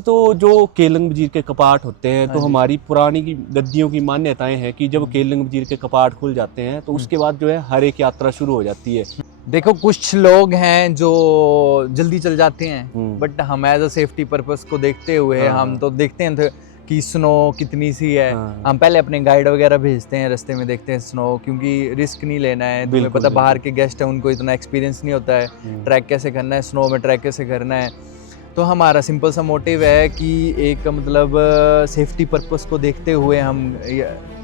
तो जो केलंग वजीर के कपाट होते हैं तो हाँ जी। हमारी पुरानी की गद्दियों की मान्यताएं हैं कि जब केलंग वजीर के कपाट खुल जाते हैं तो उसके बाद जो है हर एक यात्रा शुरू हो जाती है। देखो कुछ लोग हैं जो जल्दी चल जाते हैं, हम्म। बट हम एज अ सेफ्टी पर्पस को देखते हुए हाँ, हम तो देखते हैं कि स्नो कितनी सी है। हाँ, हम पहले अपने गाइड वगैरह भेजते हैं, रास्ते में देखते हैं स्नो, क्योंकि रिस्क नहीं लेना है। तुम्हें बिल्कुल पता बाहर बिल्कुल। के गेस्ट हैं, उनको इतना एक्सपीरियंस नहीं होता है हम्म। ट्रैक कैसे करना है, स्नो में ट्रैक कैसे करना है। तो हमारा सिंपल सा मोटिव है कि एक मतलब सेफ्टी पर्पस को देखते हुए हम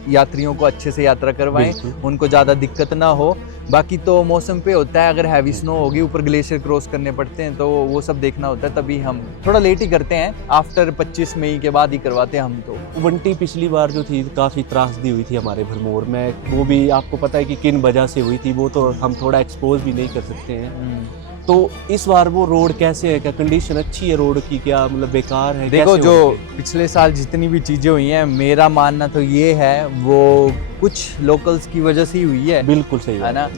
यात्रियों को अच्छे से यात्रा करवाएं, बिल्कुल। उनको ज़्यादा दिक्कत ना हो। बाकी तो मौसम पे होता है, अगर हैवी स्नो होगी, ऊपर ग्लेशियर क्रॉस करने पड़ते हैं, तो वो सब देखना होता है। तभी हम थोड़ा लेट ही करते हैं, आफ्टर 25 मई के बाद ही करवाते हैं हम तो। बंटी पिछली बार जो थी काफ़ी त्रासदी हुई थी हमारे भरमौर में, वो भी आपको पता है कि किन वजह से हुई थी, वो तो हम थोड़ा एक्सपोज भी नहीं कर सकते हैं। तो इस बार वो रोड कैसे है, क्या कंडीशन अच्छी है रोड की, क्या मतलब बेकार है? देखो कैसे जो हो गए? पिछले साल जितनी भी चीज़ें हुई हैं, मेरा मानना तो ये है वो कुछ लोकल्स की वजह से ही हुई है। बिल्कुल सही है बात ना,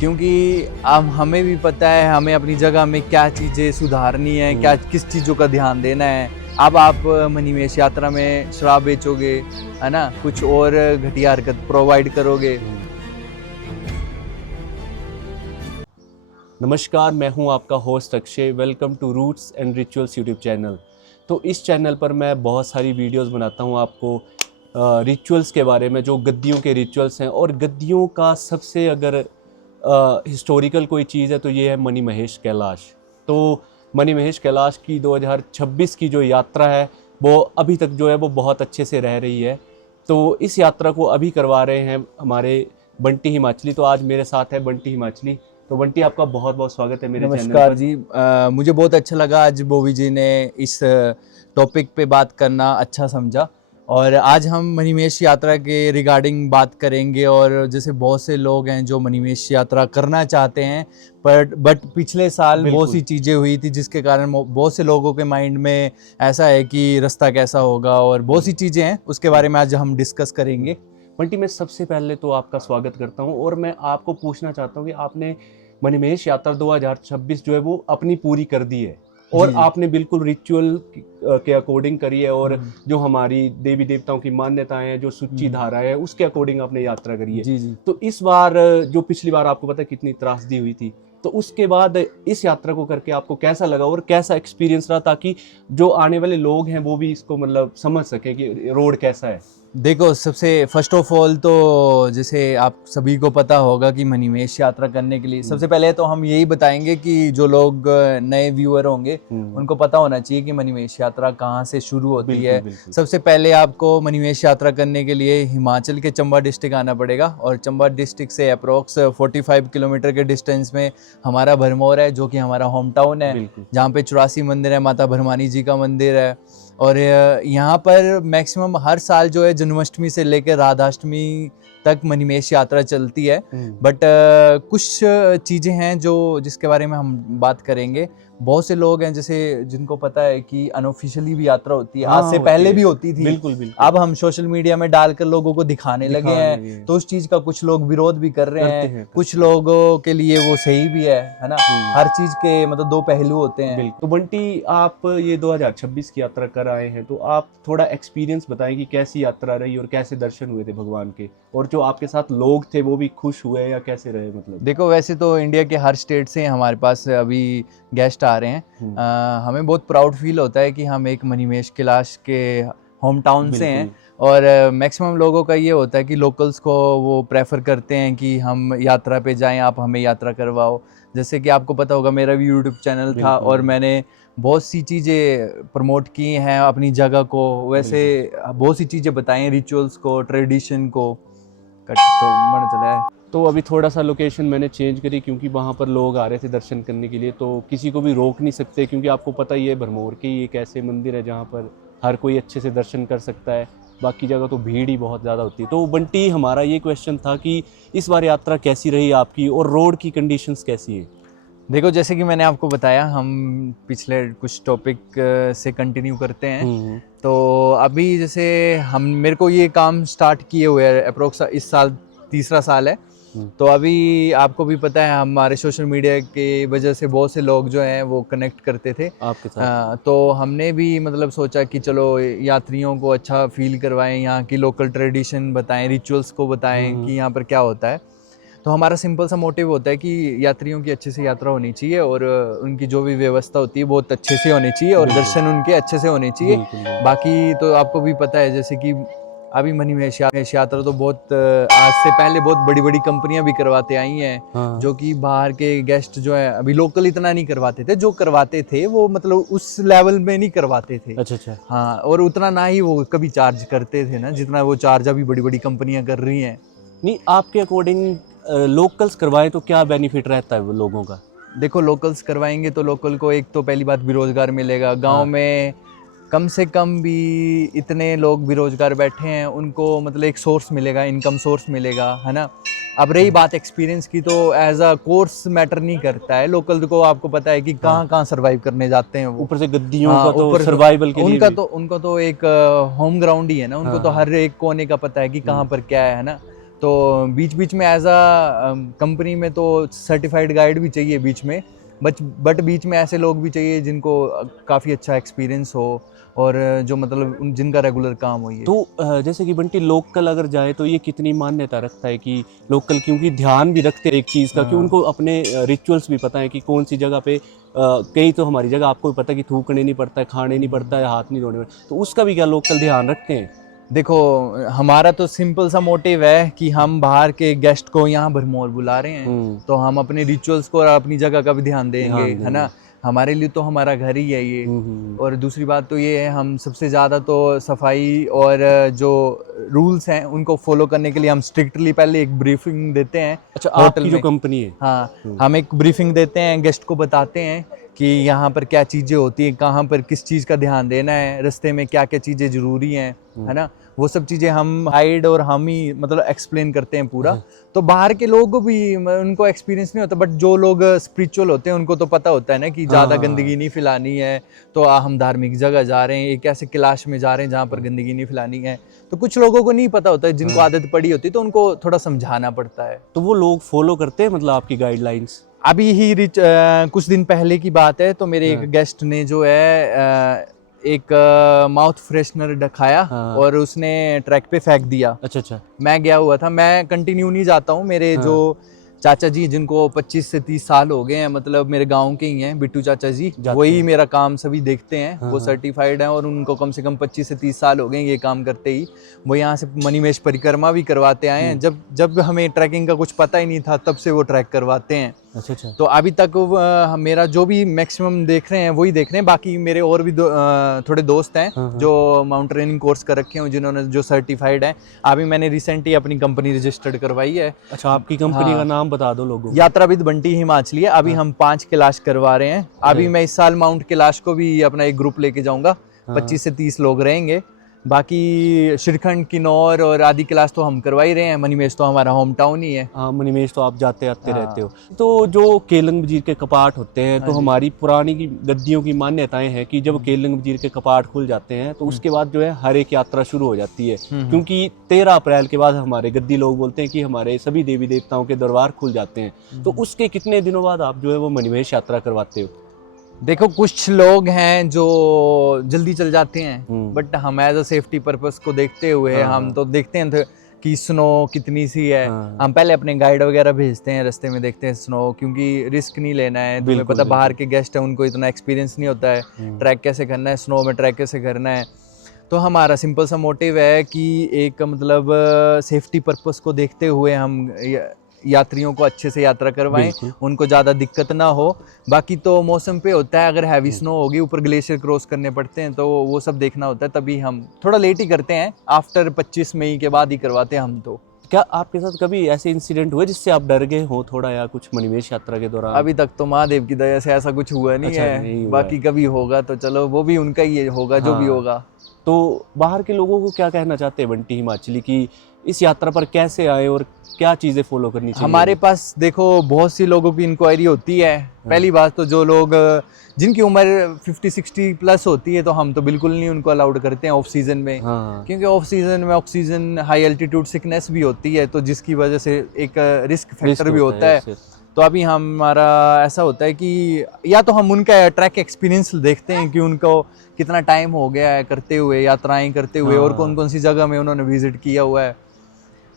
क्योंकि अब हमें भी पता है हमें अपनी जगह में क्या चीज़ें सुधारनी है, क्या किस चीज़ों का ध्यान देना है। अब आप मणिमहेश यात्रा में शराब बेचोगे, है ना, कुछ और घटिया हरकत प्रोवाइड करोगे। नमस्कार, मैं हूं आपका host Akshay. Welcome to roots and rituals YouTube channel. तो इस चैनल पर मैं बहुत सारी वीडियोस बनाता हूं आपको रिचुअल्स के बारे में, जो गद्दियों के रिचुअल्स हैं। और गद्दियों का सबसे अगर हिस्टोरिकल कोई चीज़ है तो ये है मणिमहेश कैलाश। तो मणिमहेश कैलाश की 2026 की जो यात्रा है वो अभी तक जो है वो बहुत अच्छे से रह रही है। तो इस यात्रा को अभी करवा रहे हैं हमारे बंटी हिमाचली। तो आज मेरे साथ है बंटी हिमाचली। तो बंटी, आपका बहुत बहुत स्वागत है मेरे चैनल नमस्कार पर। जी, मुझे बहुत अच्छा लगा आज बोवी जी ने इस टॉपिक पे बात करना अच्छा समझा। और आज हम मणिमहेश यात्रा के रिगार्डिंग बात करेंगे। और जैसे बहुत से लोग हैं जो मणिमहेश यात्रा करना चाहते हैं, बट पिछले साल बहुत बिल्कुल। सी चीज़ें हुई थी जिसके कारण बहुत से लोगों के माइंड में ऐसा है कि रास्ता कैसा होगा, और बहुत सी चीज़ें हैं उसके बारे में आज हम डिस्कस करेंगे। बंटी, मैं सबसे पहले तो आपका स्वागत करता हूं और मैं आपको पूछना चाहता हूं कि आपने मणिमहेश यात्रा 2026 जो है वो अपनी पूरी कर दी है जी और जी। आपने बिल्कुल रिचुअल के अकॉर्डिंग करी है। और जो हमारी देवी देवताओं की मान्यताएं हैं, जो सूची धारा है, उसके अकॉर्डिंग आपने यात्रा करी है। जी जी। तो इस बार जो पिछली बार आपको पता है कितनी त्रासदी हुई थी, तो उसके बाद इस यात्रा को करके आपको कैसा लगा और कैसा एक्सपीरियंस रहा, ताकि जो आने वाले लोग हैं वो भी इसको मतलब समझ सकें कि रोड कैसा है। देखो, सबसे फर्स्ट ऑफ ऑल तो जैसे आप सभी को पता होगा कि मणिमहेश यात्रा करने के लिए सबसे पहले तो हम यही बताएंगे कि जो लोग नए व्यूअर होंगे उनको पता होना चाहिए कि मणिमहेश यात्रा कहाँ से शुरू होती बिल्कुल है। बिल्कुल। सबसे पहले आपको मणिमहेश यात्रा करने के लिए हिमाचल के चंबा डिस्ट्रिक्ट आना पड़ेगा, और चंबा डिस्ट्रिक्ट से अप्रोक्स 45 किलोमीटर के डिस्टेंस में हमारा भरमौर है, जो कि हमारा होम टाउन है, बिल्कुल। जहाँ पे 84 मंदिर है, माता भरमानी जी का मंदिर है। और यहाँ पर मैक्सिमम हर साल जो है जन्माष्टमी से लेकर राधाष्टमी तक मणिमहेश यात्रा चलती है। बट कुछ चीज़ें हैं जो जिसके बारे में हम बात करेंगे। बहुत से लोग हैं जैसे जिनको पता है कि अनऑफिशियली भी यात्रा होती है, आज हाँ, से होती पहले है। भी होती थी। बिल्कुल बिल्कुल। अब हम सोशल मीडिया में डालकर लोगों को दिखाने लगे हैं, तो उस चीज़ का कुछ लोग विरोध भी कर रहे करते हैं, हैं। कुछ लोगों के लिए वो सही भी है ना। हर चीज़ के मतलब दो पहलू होते हैं। बिल्कुल। तो बंटी, आप ये 2026 की यात्रा कर आए हैं, तो आप थोड़ा एक्सपीरियंस बताएं कि कैसी यात्रा रही और कैसे दर्शन हुए थे भगवान के, और जो आपके साथ लोग थे वो भी खुश हुए या कैसे रहे मतलब? देखो, वैसे तो इंडिया के हर स्टेट से हमारे पास अभी गेस्ट आ रहे हैं। हमें बहुत प्राउड फील होता है कि हम एक मणिमहेश कैलाश के होम टाउन से हैं। और मैक्सिमम लोगों का ये होता है कि लोकल्स को वो प्रेफर करते हैं कि हम यात्रा पे जाएं, आप हमें यात्रा करवाओ। जैसे कि आपको पता होगा, मेरा भी यूट्यूब चैनल था और मैंने बहुत सी चीज़ें प्रमोट की हैं अपनी जगह को। वैसे बहुत सी चीज़ें बताई हैं, रिचुअल्स को, ट्रेडिशन को। कट तो मन चला है। तो अभी थोड़ा सा लोकेशन मैंने चेंज करी क्योंकि वहाँ पर लोग आ रहे थे दर्शन करने के लिए, तो किसी को भी रोक नहीं सकते, क्योंकि आपको पता ही है भरमौर के एक ऐसे मंदिर है जहाँ पर हर कोई अच्छे से दर्शन कर सकता है। बाकी जगह तो भीड़ ही बहुत ज़्यादा होती है। तो बंटी, हमारा ये क्वेश्चन था कि इस बार यात्रा कैसी रही आपकी और रोड की कंडीशंस कैसी है? देखो, जैसे कि मैंने आपको बताया, हम पिछले कुछ टॉपिक से कंटिन्यू करते हैं। तो अभी जैसे हम मेरे को ये काम स्टार्ट किए हुए अप्रोक्स इस साल तीसरा साल है। तो अभी आपको भी पता है हमारे सोशल मीडिया की वजह से बहुत से लोग जो हैं वो कनेक्ट करते थे आपके साथ। तो हमने भी मतलब सोचा कि चलो यात्रियों को अच्छा फील करवाएं, यहाँ की लोकल ट्रेडिशन बताएं, रिचुअल्स को बताएं कि यहाँ पर क्या होता है। तो हमारा सिंपल सा मोटिव होता है कि यात्रियों की अच्छे से यात्रा होनी चाहिए और उनकी जो भी व्यवस्था होती है बहुत अच्छे से होनी चाहिए और दर्शन उनके अच्छे से होने चाहिए। बाकी तो आपको भी पता है जैसे कि अभी मणिमहेश यात्रा तो बहुत आज से पहले बहुत बड़ी बड़ी कंपनियां भी करवाते आई हैं, जो कि बाहर के गेस्ट जो है अभी लोकल इतना नहीं करवाते थे, जो करवाते थे वो मतलब उस लेवल में नहीं करवाते थे। अच्छा। हाँ, और उतना ना ही वो कभी चार्ज करते थे ना जितना वो चार्ज अभी बड़ी बड़ी कंपनियां कर रही हैं। नहीं, आपके अकॉर्डिंग लोकल्स करवाएं तो क्या बेनिफिट रहता है वो लोगों का? देखो, लोकल्स करवाएंगे तो लोकल को एक तो पहली बात बेरोजगार मिलेगा। गांव में कम से कम भी इतने लोग बेरोजगार बैठे हैं, उनको मतलब एक सोर्स मिलेगा, इनकम सोर्स मिलेगा, है ना। अब रही बात एक्सपीरियंस की, तो एज अ कोर्स मैटर नहीं करता है। लोकल को आपको पता है कि कहाँ कहाँ सर्वाइव करने जाते हैं वो, ऊपर से गद्दियों का तो सर्वाइवल के लिए उनका तो एक होम ग्राउंड ही है ना, उनको तो हर एक कोने का पता है कि कहाँ पर क्या है ना। तो बीच बीच में एज अ कंपनी में तो सर्टिफाइड गाइड भी चाहिए बीच में, बट बीच में ऐसे लोग भी चाहिए जिनको काफ़ी अच्छा एक्सपीरियंस हो और जो मतलब जिनका रेगुलर काम हो ये। तो जैसे कि बंटी, लोकल अगर जाए तो ये कितनी मान्यता रखता है कि लोकल, क्योंकि ध्यान भी रखते हैं एक चीज़ का कि उनको अपने रिचुअल्स भी पता है कि कौन सी जगह पे कई तो हमारी जगह आपको भी पता है कि थूकने नहीं पड़ता है, खाने नहीं पड़ता है, हाथ नहीं धोने पड़ता, तो उसका भी क्या लोकल ध्यान रखते हैं? देखो, हमारा तो सिंपल सा मोटिव है कि हम बाहर के गेस्ट को यहाँ भरमौर बुला रहे हैं, तो हम अपने रिचुअल्स को और अपनी जगह का भी ध्यान देंगे, है ना। हमारे लिए तो हमारा घर ही है ये। और दूसरी बात तो ये है, हम सबसे ज़्यादा तो सफाई और जो रूल्स हैं उनको फॉलो करने के लिए हम स्ट्रिक्टली पहले एक ब्रीफिंग देते हैं। अच्छा, आपकी जो कंपनी है? हाँ, हम एक ब्रीफिंग देते हैं, गेस्ट को बताते हैं कि यहाँ पर क्या चीज़ें होती हैं, कहाँ पर किस चीज़ का ध्यान देना है, रास्ते में क्या क्या चीज़ें ज़रूरी हैं, है ना। वो सब चीज़ें हम गाइड और हम ही मतलब एक्सप्लेन करते हैं पूरा। तो बाहर के लोगों को भी उनको एक्सपीरियंस नहीं होता, बट जो लोग स्पिरिचुअल होते हैं उनको तो पता होता है ना कि ज़्यादा गंदगी नहीं फैलानी है, तो हम धार्मिक जगह जा रहे हैं, एक ऐसे कैलाश में जा रहे हैं जहाँ पर गंदगी नहीं फैलानी है। तो कुछ लोगों को नहीं पता होता है, जिनको आदत पड़ी होती है, तो उनको थोड़ा समझाना पड़ता है। तो वो लोग फॉलो करते हैं मतलब आपकी गाइडलाइंस? अभी ही कुछ दिन पहले की बात है, तो मेरे एक गेस्ट ने जो है एक माउथ फ्रेशनर खाया और उसने ट्रैक पे फेंक दिया। अच्छा। मैं गया हुआ था, मैं कंटिन्यू नहीं जाता हूँ। मेरे जो चाचा जी जिनको 25 से 30 साल हो गए हैं, मतलब मेरे गांव के ही हैं, बिट्टू चाचा जी, वही मेरा काम सभी देखते हैं। वो सर्टिफाइड हैं और उनको कम से कम 25 से 30 साल हो गए ये काम करते ही। वो यहाँ से मणिमहेश परिक्रमा भी करवाते आए हैं। जब हमें ट्रैकिंग का कुछ पता ही नहीं था, तब से वो ट्रैक करवाते हैं। अच्छा। तो अभी तक मेरा जो भी मैक्सिमम देख रहे हैं वही देख रहे हैं। बाकी मेरे और भी थोड़े दोस्त हैं जो माउंटेनियरिंग कोर्स कर रखे हैं, जिन्होंने जो सर्टिफाइड है। अभी मैंने रिसेंटली अपनी कंपनी रजिस्टर्ड करवाई है। अच्छा, आपकी कंपनी का नाम बता दो लोगों को। यात्राविद बंटी हिमाचली है। अभी हम 5 कैलाश करवा रहे हैं। अभी मैं इस साल माउंट कैलाश को भी अपना एक ग्रुप लेके जाऊंगा, 25 से 30 लोग रहेंगे। बाकी श्रीखंड, किन्नौर और आदि कैलाश तो हम करवा ही रहे हैं। मणिमहेश तो हमारा होम टाउन ही है। हाँ, मणिमहेश तो आप जाते आते रहते हो। तो जो केलंग वजीर के कपाट होते हैं, तो हमारी पुरानी की गद्दियों की मान्यताएं हैं कि जब केलंग वजीर के कपाट खुल जाते हैं तो उसके बाद जो है हर एक यात्रा शुरू हो जाती है, क्योंकि 13 अप्रैल के बाद हमारे गद्दी लोग बोलते हैं कि हमारे सभी देवी देवताओं के दरबार खुल जाते हैं। तो उसके कितने दिनों बाद आप जो है वो मणिमहेश यात्रा करवाते हो? देखो, कुछ लोग हैं जो जल्दी चल जाते हैं, बट हम एज अ सेफ्टी पर्पस को देखते हुए हम तो देखते हैं कि स्नो कितनी सी है। हम पहले अपने गाइड वगैरह भेजते हैं, रास्ते में देखते हैं स्नो, क्योंकि रिस्क नहीं लेना है। तुम्हें पता बाहर के गेस्ट हैं, उनको इतना एक्सपीरियंस नहीं होता है ट्रैक कैसे करना है, स्नो में ट्रैक कैसे करना है। तो हमारा सिंपल सा मोटिव है कि एक मतलब सेफ्टी पर्पस को देखते हुए हम यात्रियों को अच्छे से यात्रा करवाएं, उनको ज़्यादा दिक्कत ना हो। बाकी तो मौसम पे होता है, अगर हैवी स्नो होगी, ऊपर ग्लेशियर क्रॉस करने पड़ते हैं, तो वो सब देखना होता है। तभी हम थोड़ा लेट ही करते हैं, आफ्टर 25 मई के बाद ही करवाते हैं हम तो। क्या आपके साथ कभी ऐसे इंसिडेंट हुए जिससे आप डर गए हो थोड़ा, या कुछ मणिमहेश यात्रा के दौरान? अभी तक तो महादेव की दया से ऐसा कुछ हुआ नहीं है। नहीं हुआ बाकी कभी होगा तो चलो, वो भी उनका ही होगा जो भी होगा। तो बाहर के लोगों को क्या कहना चाहते हैं बंटी हिमाचली की इस यात्रा पर कैसे आए और क्या चीज़ें फॉलो करनी चाहिए? हमारे पास देखो बहुत सी लोगों की इंक्वायरी होती है। पहली बात तो जो लोग जिनकी उम्र 50-60 प्लस होती है तो हम तो बिल्कुल नहीं उनको अलाउड करते हैं ऑफ सीजन में। हाँ, क्योंकि ऑफ सीजन में ऑक्सीजन हाई एल्टीट्यूड सिकनेस भी होती है, तो जिसकी वजह से एक रिस्क फैक्टर भी होता है। yes, yes. तो अभी हमारा ऐसा होता है कि या तो हम उनका ट्रैक एक्सपीरियंस देखते हैं कि उनको कितना टाइम हो गया है करते हुए, यात्राएं करते हुए, और कौन कौन सी जगह में उन्होंने विजिट किया हुआ है।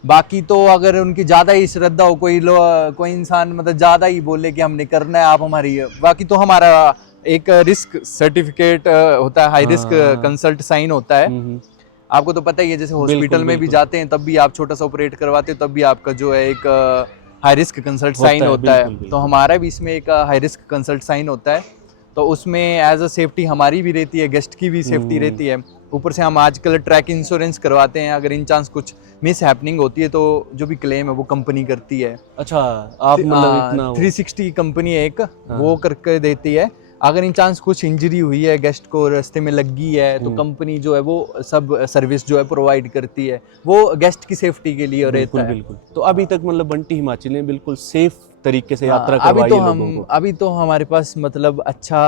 बाकी तो अगर उनकी ज़्यादा ही श्रद्धा हो, कोई इंसान मतलब ज़्यादा ही बोले कि हमने करना है, आप हमारी, बाकी तो हमारा एक रिस्क सर्टिफिकेट होता है, हाई रिस्क कंसल्ट साइन होता है। आपको तो पता ही है, जैसे हॉस्पिटल में भी जाते हैं तब भी आप छोटा सा ऑपरेट करवाते हो तब भी आपका जो है एक हाई रिस्क कंसल्ट साइन होता है। तो हमारा भी इसमें एक हाई रिस्क कंसल्ट साइन होता है, तो उसमें एज अ सेफ्टी हमारी भी रहती है, गेस्ट की भी सेफ्टी रहती है। ऊपर से हम आजकल ट्रैक इंश्योरेंस करवाते हैं, अगर इन चांस कुछ मिस हैपनिंग होती है तो जो भी क्लेम है वो कंपनी करती है। अच्छा, आप मतलब इतना 360 कंपनी है एक, वो करके देती है। अगर इन चांस कुछ इंजरी हुई है, गेस्ट को रास्ते में लग गई है, तो कंपनी जो है वो सब सर्विस जो है प्रोवाइड करती है, वो गेस्ट की सेफ्टी के लिए रहता है। बिल्कुल। तो अभी तक मतलब बंटी हिमाचल ने बिल्कुल सेफ तरीके से यात्रा करवाई है लोगों को। अभी तो हमारे पास मतलब अच्छा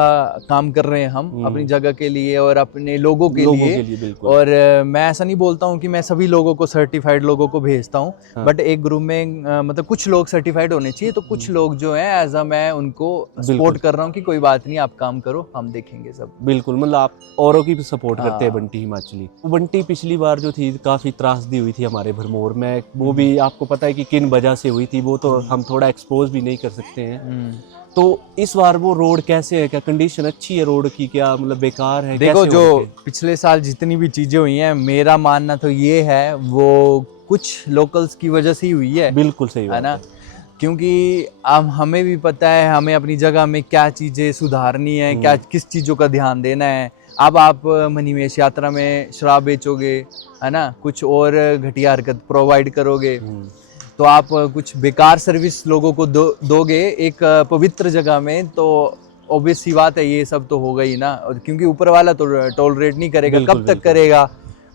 काम कर रहे हैं हम अपनी जगह के लिए और अपने लोगों के लिए बिल्कुल। और मैं ऐसा नहीं बोलता हूँ कि मैं सभी लोगों को सर्टिफाइड लोगों को भेजता हूँ, बट एक ग्रुप में मतलब कुछ लोग सर्टिफाइड होने चाहिए, तो कुछ लोग जो हैं एज अ मैं उनको सपोर्ट कर रहा हूँ कि कोई बात नहीं, आप काम करो, हम देखेंगे सब। बिल्कुल, मतलब आप औरों की भी सपोर्ट करते हैं बंटी हिमाचली। बंटी पिछली बार जो थी काफ़ी त्रासदी हुई थी हमारे भरमौर में, वो भी आपको पता है कि किन वजह से हुई थी, वो तो हम थोड़ा एक्सपोज भी नहीं कर सकते हैं। तो इस बार वो रोड कैसे है, क्या कंडीशन अच्छी है रोड की, क्या मतलब बेकार है? देखो कैसे जो पिछले साल जितनी भी चीजें हुई हैं, मेरा मानना तो ये है वो कुछ लोकल्स की वजह से ही हुई है। बिल्कुल सही है ना, क्योंकि अब हमें भी पता है हमें अपनी जगह में क्या चीज़ें सुधारनी है, क्या किस चीज़ों का ध्यान देना है। अब आप मणिमहेश यात्रा में शराब बेचोगे, है ना, कुछ और घटिया हरकत प्रोवाइड करोगे, तो आप कुछ बेकार सर्विस लोगों को दोगे एक पवित्र जगह में, तो ऑब्वियस सी बात है ये सब तो होगा ही ना। और क्योंकि ऊपर वाला तो टॉलरेट नहीं करेगा, कब तक करेगा?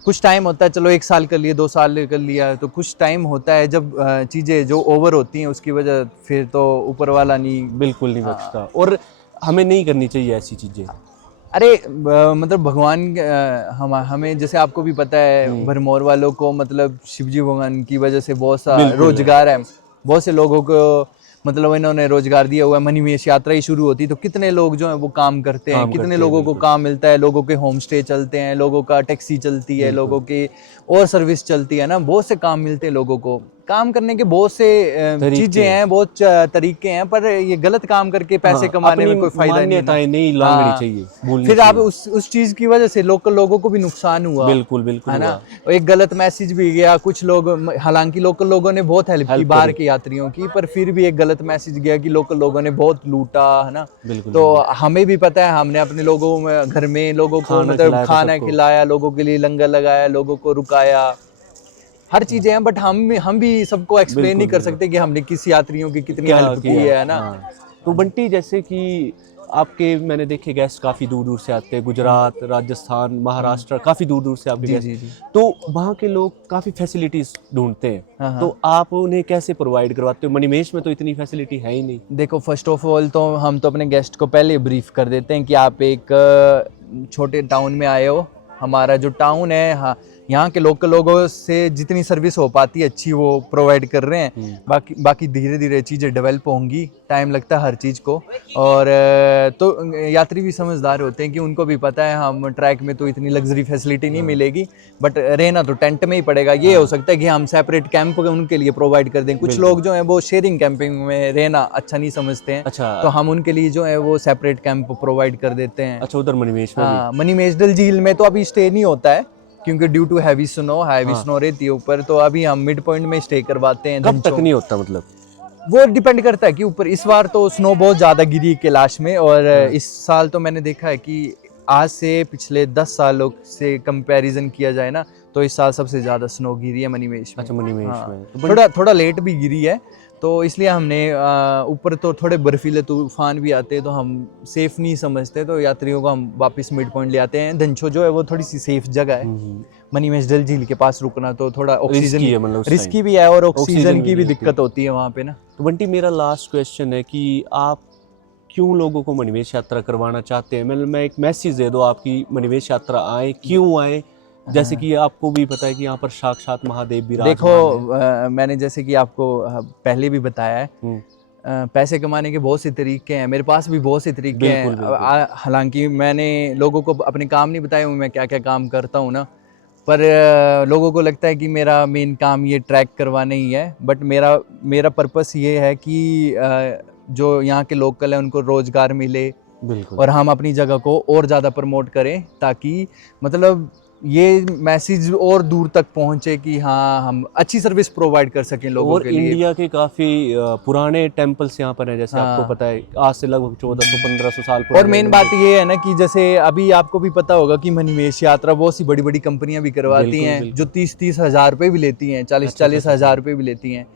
कुछ टाइम होता है, चलो 1 साल कर लिया, 2 साल कर लिया, तो कुछ टाइम होता है जब चीज़ें जो ओवर होती हैं उसकी वजह फिर तो ऊपर वाला नहीं, बिल्कुल नहीं बचता। और हमें नहीं करनी चाहिए ऐसी चीज़ें। अरे मतलब भगवान हमें जैसे आपको भी पता है भरमौर वालों को मतलब शिवजी भगवान की वजह से बहुत सा रोजगार है, बहुत से लोगों को मतलब इन्होंने रोजगार दिया हुआ है। मणिमहेश यात्रा ही शुरू होती है तो कितने लोग जो हैं वो काम करते हैं, कितने लोगों को काम मिलता है, लोगों के होम स्टे चलते हैं, लोगों का टैक्सी चलती है, लोगों की और सर्विस चलती है ना, बहुत से काम मिलते हैं लोगों को। काम करने के बहुत से चीजें हैं, बहुत तरीके हैं, पर ये गलत काम करके पैसे कमाने में कोई फायदा नहीं लांघनी चाहिए। फिर आप उस चीज की वजह से लोकल लोगों को भी नुकसान हुआ। बिल्कुल बिल्कुल है ना, एक गलत मैसेज भी गया। कुछ लोग, हालांकि लोकल लोगों ने बहुत हेल्प की बाहर के यात्रियों की, पर फिर भी एक गलत मैसेज गया कि लोकल लोगों ने बहुत लूटा, है ना। तो हमें भी पता है, हमने अपने लोगों में घर में लोगों को मतलब खाना खिलाया, लोगों के लिए लंगर लगाया, लोगों को रुकाया, हर चीजें हैं, बट हम भी सबको एक्सप्लेन नहीं कर सकते कि हमने किस यात्रियों की कितनी हेल्प की है ना। तो बंटी जैसे कि आपके मैंने देखे गेस्ट काफ़ी दूर दूर से आते हैं, गुजरात, राजस्थान, महाराष्ट्र, काफ़ी दूर दूर से आपके गेस्ट, तो वहाँ के लोग काफ़ी फैसिलिटीज़ ढूंढते हैं, तो आप उन्हें कैसे प्रोवाइड करवाते हो? मणिमहेश में तो इतनी फैसिलिटी है ही नहीं। देखो, फर्स्ट ऑफ ऑल तो हम तो अपने गेस्ट को पहले ब्रीफ कर देते हैं कि आप एक छोटे टाउन में आए हो। हमारा जो टाउन है, हाँ, यहाँ के लोकल लोगों से जितनी सर्विस हो पाती है अच्छी वो प्रोवाइड कर रहे हैं। बाकी धीरे धीरे चीज़ें डेवलप होंगी, टाइम लगता है हर चीज़ को। और तो यात्री भी समझदार होते हैं कि उनको भी पता है हम ट्रैक में तो इतनी लग्जरी फैसिलिटी नहीं मिलेगी, बट रहना तो टेंट में ही पड़ेगा। ये हो सकता है कि हम सेपरेट कैंप उनके लिए प्रोवाइड कर दें। कुछ लोग जो हैं वो शेयरिंग कैंपिंग में रहना अच्छा नहीं समझते हैं, तो हम उनके लिए जो है वो सेपरेट कैंप प्रोवाइड कर देते हैं। अच्छा, उधर मणिमहेश में? हाँ, मणिमहेश डल झील में तो अभी स्टे नहीं होता है क्योंकि ड्यू टू हैवी स्नो रहती है ऊपर, तो अभी हम मिड पॉइंट में स्टे करवाते हैं। कब तक नहीं होता मतलब? वो डिपेंड करता है कि ऊपर, इस बार तो स्नो बहुत ज्यादा गिरी कैलाश में, और इस साल तो मैंने देखा है कि आज से पिछले 10 सालों से कंपैरिजन किया जाए ना, तो इस साल सबसे ज्यादा स्नो गिरी है मणिमहेश में। अच्छा, मणिमहेश में तो थोड़ा लेट भी गिरी है, तो इसलिए हमने ऊपर तो थोड़े बर्फीले तूफान भी आते हैं तो हम सेफ नहीं समझते, तो यात्रियों को हम वापस मिड पॉइंट ले आते हैं। धनछो जो है वो थोड़ी सी सेफ जगह है, मणिमहेश डल झील के पास रुकना तो थोड़ा ऑक्सीजन है, मतलब रिस्की भी है और ऑक्सीजन ऑक्सीजन की भी नहीं दिक्कत होती है वहाँ पे ना। तो बंटी मेरा लास्ट क्वेश्चन है कि आप क्यों लोगों को मणिमहेश यात्रा करवाना चाहते हैं? मतलब मैं एक मैसेज दे दो आपकी, मणिमहेश यात्रा आए, क्यों आए? जैसे कि आपको भी पता है कि यहाँ पर साक्षात महादेव विराजमान देखो मैंने जैसे कि आपको पहले भी बताया है, हैं। पैसे कमाने के बहुत से तरीके हैं, मेरे पास भी बहुत से तरीके हैं। बिल्कुल, बिल्कुल। हालांकि मैंने लोगों को अपने काम नहीं बताए मैं क्या क्या काम करता हूँ ना, पर लोगों को लगता है कि मेरा मेन काम ये ट्रैक करवाना ही है, बट मेरा पर्पस ये है कि जो यहाँ के लोकल हैं उनको रोज़गार मिले बिल्कुल। और हम अपनी जगह को और ज़्यादा प्रमोट करें, ताकि मतलब ये मैसेज और दूर तक पहुँचे कि हाँ हम अच्छी सर्विस प्रोवाइड कर सकें लोगों और के लिए। इंडिया के काफ़ी पुराने टेम्पल्स यहाँ पर हैं, जैसे आपको हाँ। पता है आज से लगभग 1400-1500 साल और पुराने मेन मंदिर। बात ये है ना कि जैसे अभी आपको भी पता होगा कि मणिमहेश यात्रा बहुत सी बड़ी बड़ी कंपनियां भी करवाती बिल्कुल, हैं, बिल्कुल। जो 30-30 हज़ार रुपये भी लेती हैं, 40-40 हज़ार रुपये भी लेती हैं।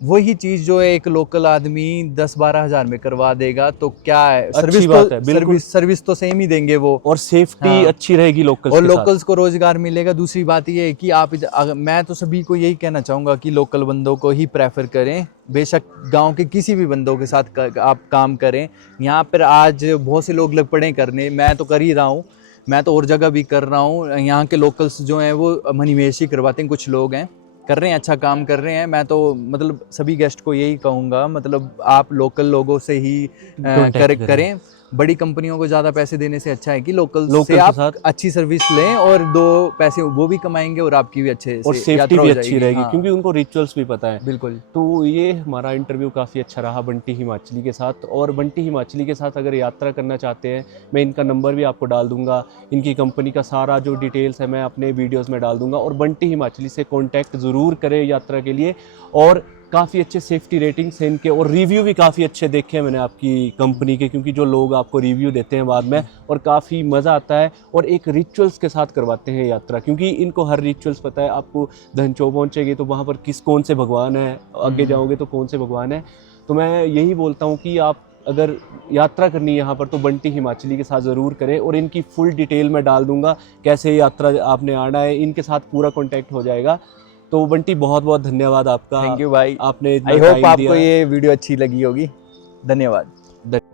वही चीज़ जो है एक लोकल आदमी 10-12 हज़ार में करवा देगा तो क्या है, अच्छी बात है, बिल्कुल। सर्विस तो सेम ही देंगे वो, और सेफ्टी हाँ। अच्छी रहेगी लोकल्स और के साथ। लोकल्स को रोजगार मिलेगा। दूसरी बात ये है कि मैं तो सभी को यही कहना चाहूँगा कि लोकल बंदों को ही प्रेफर करें, बेशक गांव के किसी भी बंदों के साथ आप काम करें। यहाँ पर आज बहुत से लोग लग पड़े हैं करने, मैं तो कर ही रहा हूँ, मैं तो और जगह भी कर रहा हूँ। यहाँ के लोकल्स जो हैं वो मणिमहेश ही करवाते हैं, कुछ लोग हैं कर रहे हैं, अच्छा काम कर रहे हैं। मैं तो मतलब सभी गेस्ट को यही कहूँगा, मतलब आप लोकल लोगों से ही Contact करें। बड़ी कंपनियों को ज़्यादा पैसे देने से अच्छा है कि लोकल लोकल से के आप साथ अच्छी सर्विस लें और 2 पैसे वो भी कमाएंगे और आपकी भी अच्छे और से सेफ्टी यात्रा भी हो अच्छी जाएगी। रहेगी, हाँ, क्योंकि उनको रिचुअल्स भी पता है। बिल्कुल। तो ये हमारा इंटरव्यू काफ़ी अच्छा रहा बंटी हिमाचली के साथ। और बंटी हिमाचली के साथ अगर यात्रा करना चाहते हैं, मैं इनका नंबर भी आपको डाल दूंगा, इनकी कंपनी का सारा जो डिटेल्स है मैं अपने वीडियोस में डाल दूंगा। और बंटी हिमाचली से कांटेक्ट ज़रूर करें यात्रा के लिए। और काफ़ी अच्छे सेफ्टी रेटिंग्स हैं इनके, और रिव्यू भी काफ़ी अच्छे देखे हैं मैंने आपकी कंपनी के, क्योंकि जो लोग आपको रिव्यू देते हैं बाद में, और काफ़ी मज़ा आता है। और एक रिचुअल्स के साथ करवाते हैं यात्रा, क्योंकि इनको हर रिचुअल्स पता है। आपको धनचो पहुँचेगी तो वहाँ पर कौन से भगवान है, आगे जाओगे तो कौन से भगवान है। तो मैं यही बोलता हूँ कि आप अगर यात्रा करनी है यहाँ पर तो बंटी हिमाचली के साथ ज़रूर करें। और इनकी फुल डिटेल मैं डाल दूँगा, कैसे यात्रा आपने आना है, इनके साथ पूरा कॉन्टैक्ट हो जाएगा। तो बंटी बहुत बहुत धन्यवाद आपका। थैंक यू भाई, आपने इतना आई होप टाइम आपको दिया। ये वीडियो अच्छी लगी होगी। धन्यवाद।